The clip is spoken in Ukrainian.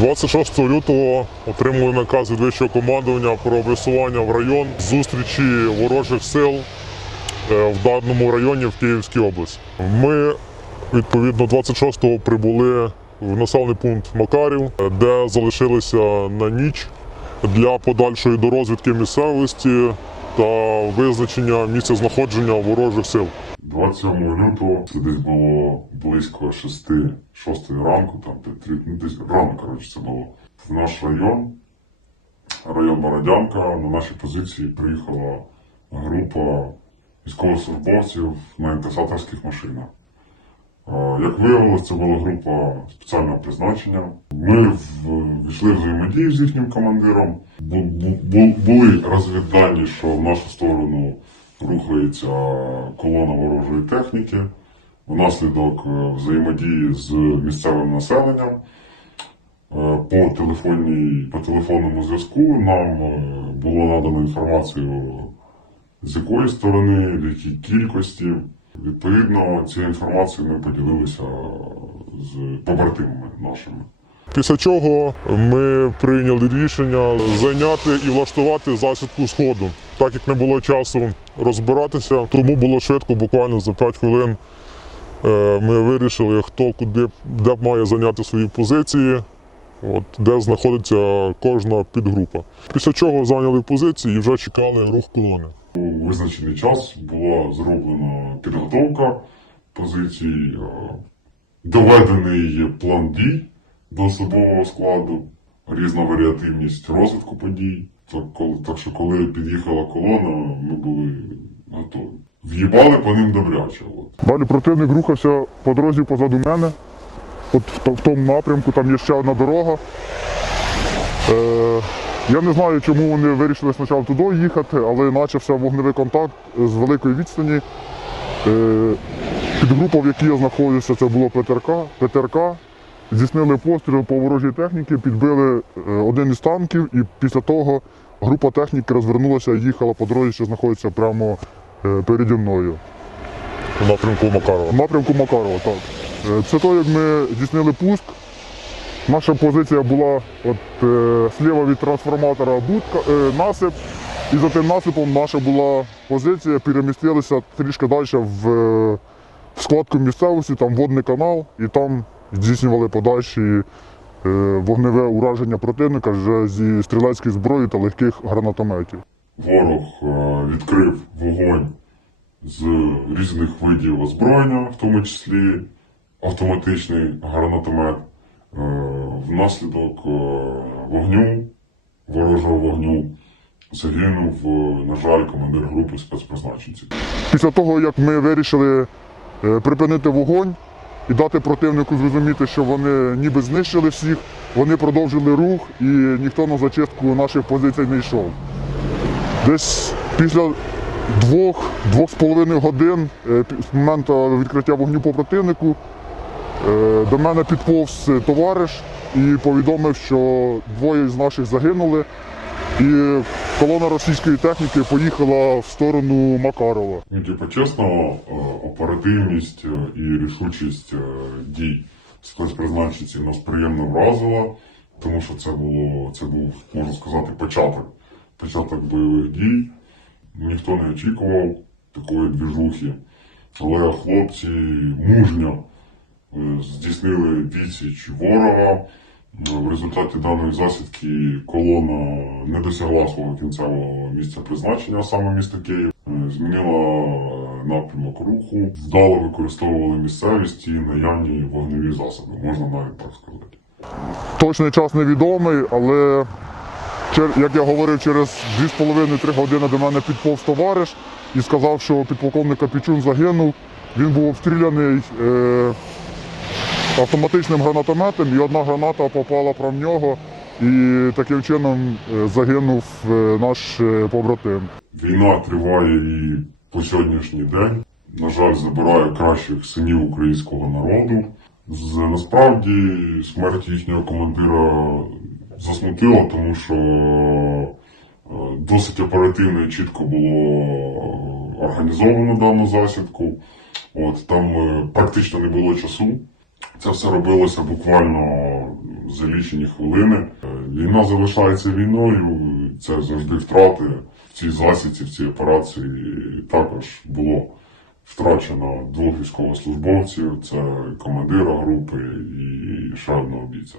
26 лютого отримали наказ від вищого командування про висування в район зустрічі ворожих сил е, в даному районі в Київській області. Ми відповідно 26-го прибули в населений пункт Макарів, де залишилися на ніч для подальшої дорозвідки місцевості та визначення місця знаходження ворожих сил. 27 лютого це десь було близько 6, 6 ранку, там де ну, десь рано, коротше, це було. В наш район, район Бородянка, на наші позиції приїхала група військовослужбовців на інкасаторських машинах. Як виявилось, це була група спеціального призначення. Ми в- війшли в взаємодію з їхнім командиром. Бу- бу- бу- Були розвіддані, що в нашу сторону рухається колона ворожої техніки. Внаслідок е, взаємодії з місцевим населенням е, по, телефонній, по телефонному зв'язку нам е, було надано інформацію, з якої сторони, в якій кількості. Відповідно, цією інформацією ми поділилися з побратимами нашими. Після чого ми прийняли рішення зайняти і влаштувати засідку сходу. Так як не було часу розбиратися, тому було швидко, буквально за 5 хвилин. е, Ми вирішили, хто куди де має зайняти свої позиції, от, де знаходиться кожна підгрупа. Після чого зайняли позиції і вже чекали рух колони. У визначений час була зроблена підготовка позицій, е, доведений план дій до особового складу, різна варіативність розвитку подій. Так, коли, так що коли під'їхала колона, ми були готові. В'їбали по ним добряче. От. Далі противник рухався по дорозі позаду мене. От в, в тому напрямку там є ще одна дорога. Е, я не знаю, чому вони вирішили спочатку туди їхати, але почався вогневий контакт з великої відстані. Е, підгрупа, в якій я знаходився, це було ПТРК. ПТРК. Здійснили постріл по ворожій техніці, підбили е, один із танків, і після того група техніки розвернулася і їхала по дорозі, що знаходиться прямо е, переді мною. В напрямку Макарова. В напрямку Макарова, так. Е, Після того, як ми здійснили пуск, наша позиція була от, е, сліва від трансформатора будка, е, насип, і за тим насипом наша була позиція, перемістилися трішки далі в, е, в складку місцевості, там водний канал, і там здійснювали подальші е, вогневе ураження противника вже зі стрілецької зброї та легких гранатометів. Ворог е, відкрив вогонь з різних видів озброєння, в тому числі автоматичний гранатомет. Е, Внаслідок е, вогню, ворожого вогню, загинув, е, на жаль, командир групи спецпризначенців. Після того, як ми вирішили е, припинити вогонь і дати противнику зрозуміти, що вони ніби знищили всіх, вони продовжили рух і ніхто на зачистку наших позицій не йшов. Десь після двох, двох з половиною годин з моменту відкриття вогню по противнику до мене підповз товариш і повідомив, що двоє з наших загинули. І колона російської техніки поїхала в сторону Макарова. Типу, чесно, е, оперативність е, і рішучість е, дій спецпризначенців нас приємно вразила, тому що це було це був, можна сказати, початок, початок бойових дій. Ніхто не очікував такої двіжухи. Але хлопці мужньо е, здійснили відсіч ворога. Е, В результаті даної засідки колона не досягла свого кінцевого місця призначення, саме місто Київ. Е, Змінила е, напрямок руху, вдало використовували місцевість і наявні вогневі засоби, можна навіть так сказати. Точний час невідомий, але як я говорив, через 2,5-3 години до мене підповз товариш і сказав, що підполковник Капічун загинув. Він був обстріляний е, автоматичним гранатометом, і одна граната попала про нього, і таким чином е, загинув е, наш е, побратим. Війна триває і по сьогоднішній день. На жаль, забирає кращих синів українського народу. Насправді смерть їхнього командира засмутила, тому що досить оперативно і чітко було організовано дану засідку. От там практично не було часу Це все робилося буквально за лічені хвилини. Війна залишається війною, це завжди втрати. В цій засідці, в цій операції також було втрачено двох військовослужбовців, це командира групи і ще одного бійця.